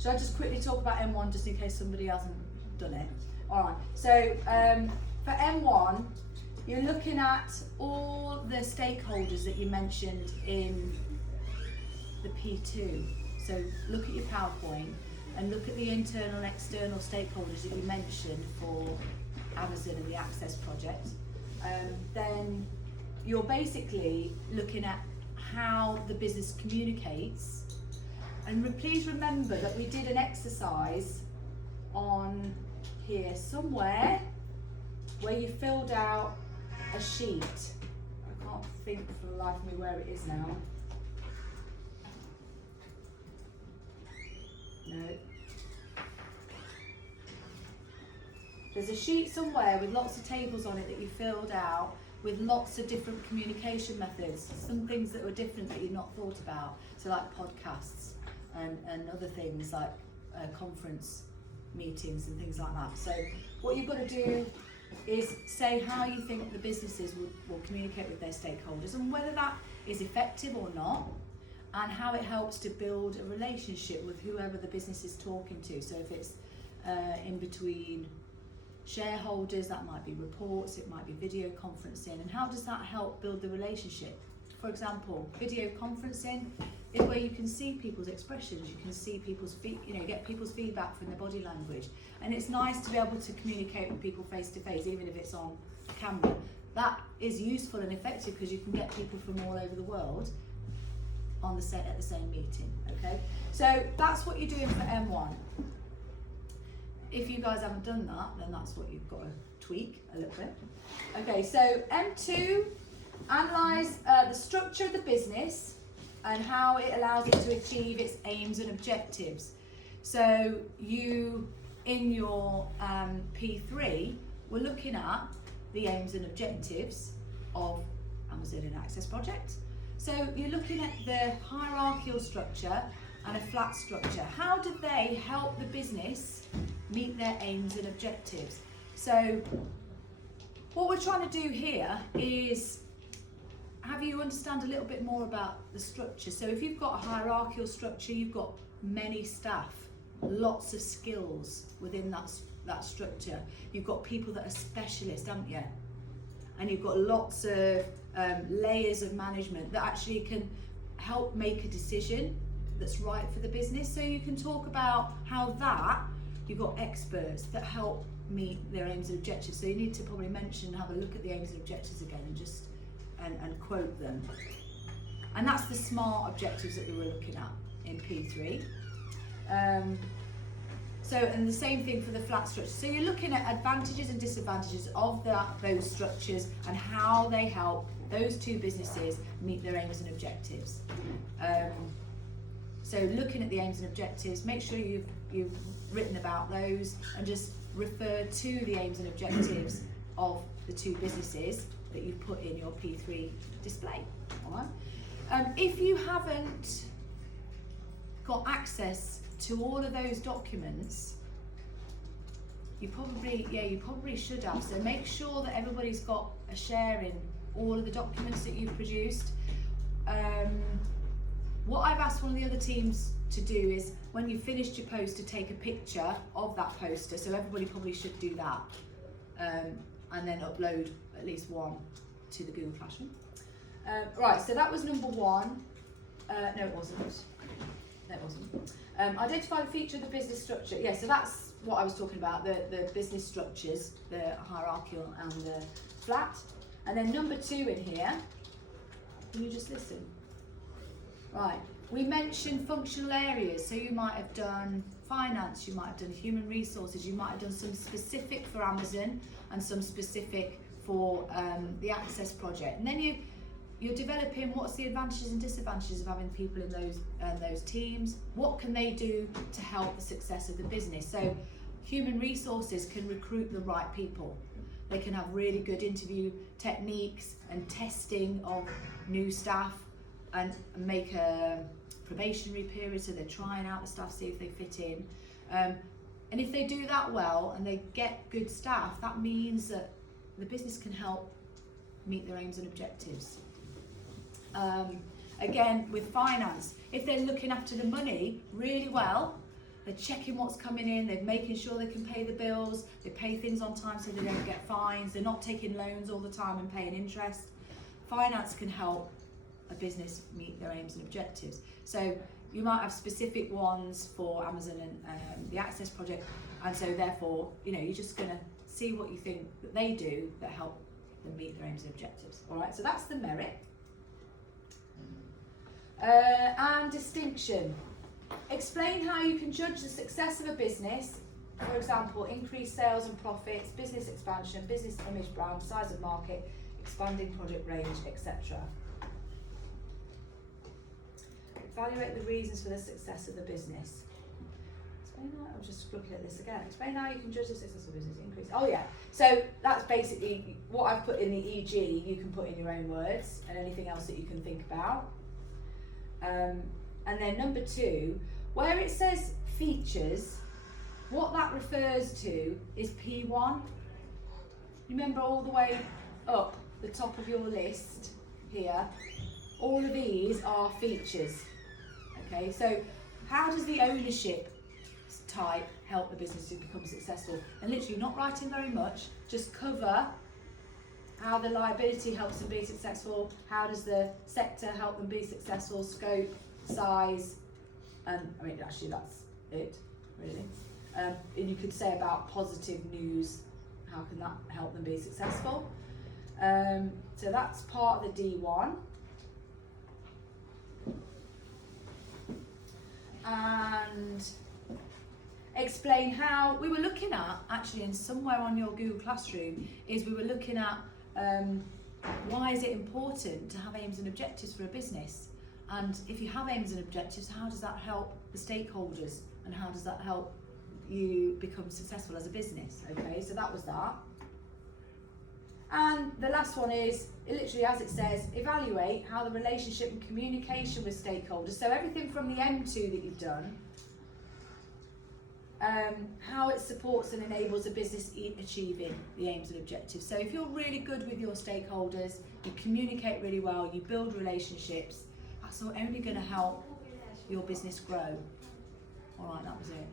Should I just quickly talk about M1 just in case somebody hasn't done it? All right, so for M1, you're looking at all the stakeholders that you mentioned in the P2. So look at your PowerPoint and look at the internal and external stakeholders that you mentioned for Amazon and the Access project. Then you're basically looking at how the business communicates. And please remember that we did an exercise on here somewhere where you filled out a sheet. I can't think for the life of me where it is now. No. There's a sheet somewhere with lots of tables on it that you filled out with lots of different communication methods, some things that were different that you'd not thought about. So like podcasts and other things like conference meetings and things like that. So what you've got to do is say how you think the businesses will communicate with their stakeholders and whether that is effective or not, and how it helps to build a relationship with whoever the business is talking to. So if it's in between shareholders, that might be reports, it might be video conferencing, and how does that help build the relationship? For example, video conferencing is where you can see people's expressions, you can see people's get people's feedback from their body language, and it's nice to be able to communicate with people face to face, even if it's on camera. That is useful and effective because you can get people from all over the world on the set at the same meeting. Okay, so that's what you're doing for M1. If you guys haven't done that, then that's what you've got to tweak a little bit. Okay, so M2, analyse the structure of the business and how it allows it to achieve its aims and objectives. So you, in your P3, were looking at the aims and objectives of Amazon and Access project. So you're looking at the hierarchical structure and a flat structure. How do they help the business meet their aims and objectives? So what we're trying to do here is have you understand a little bit more about the structure. So if you've got a hierarchical structure, you've got many staff, lots of skills within that structure. You've got people that are specialists, haven't you? And you've got lots of layers of management that actually can help make a decision that's right for the business. So you can talk about how that, you've got experts that help meet their aims and objectives. So you need to probably mention, have a look at the aims and objectives again and just and quote them. And that's the SMART objectives that we were looking at in P3. And the same thing for the flat structure. So you're looking at advantages and disadvantages of those structures and how they help those two businesses meet their aims and objectives. So looking at the aims and objectives, make sure you've written about those and just refer to the aims and objectives of the two businesses that you've put in your P3 display. All right? If you haven't got access to all of those documents, you probably should have. So make sure that everybody's got a share in all of the documents that you've produced. What I've asked one of the other teams to do is when you've finished your poster, take a picture of that poster. So everybody probably should do that, and then upload at least one to the Google Classroom. Right, so that was number one. No, it wasn't. No, it wasn't. Identify the feature of the business structure. Yeah, so that's what I was talking about, the business structures, the hierarchical and the flat. And then number two in here, can you just listen? Right, we mentioned functional areas. So you might have done finance, you might have done human resources, you might have done some specific for Amazon and some specific for the Access project. And then you're developing what's the advantages and disadvantages of having people in those teams. What can they do to help the success of the business? So human resources can recruit the right people. They can have really good interview techniques and testing of new staff and make a probationary period, so they're trying out the staff, see if they fit in. And if they do that well and they get good staff, that means that the business can help meet their aims and objectives. Again, with finance, if they're looking after the money really well they're checking what's coming in, they're making sure they can pay the bills, they pay things on time so they don't get fines, they're not taking loans all the time and paying interest. Finance can help a business meet their aims and objectives. So you might have specific ones for Amazon and the Access Project, and so therefore, you know, you're just going to see what you think that they do that help them meet their aims and objectives. All right, so that's the merit. And distinction. Explain how you can judge the success of a business, for example, increased sales and profits, business expansion, business image, brand, size of market, expanding product range, etc. Evaluate the reasons for the success of the business. Explain how, I'm just looking at this again. Explain how you can judge the success of a business. Increase. Oh yeah. So that's basically what I've put in the EG. You can put in your own words and anything else that you can think about. And then number 2, where it says features, what that refers to is P1. Remember all the way up the top of your list here, all of these are features. Okay, so how does the ownership type help the business to become successful? And literally not writing very much, just cover how the liability helps them be successful, how does the sector help them be successful, scope, size, and I mean actually that's it really. And you could say about positive news, how can that help them be successful? So that's part of the D1. And explain how, we were looking at, actually in somewhere on your Google Classroom, is we were looking at why is it important to have aims and objectives for a business? And if you have aims and objectives, how does that help the stakeholders? And how does that help you become successful as a business? Okay, so that was that. And the last one is, literally as it says, evaluate how the relationship and communication with stakeholders, so everything from the M2 that you've done, how it supports and enables a business achieving the aims and objectives. So if you're really good with your stakeholders, you communicate really well, you build relationships, that's only going to help your business grow. All right, that was it.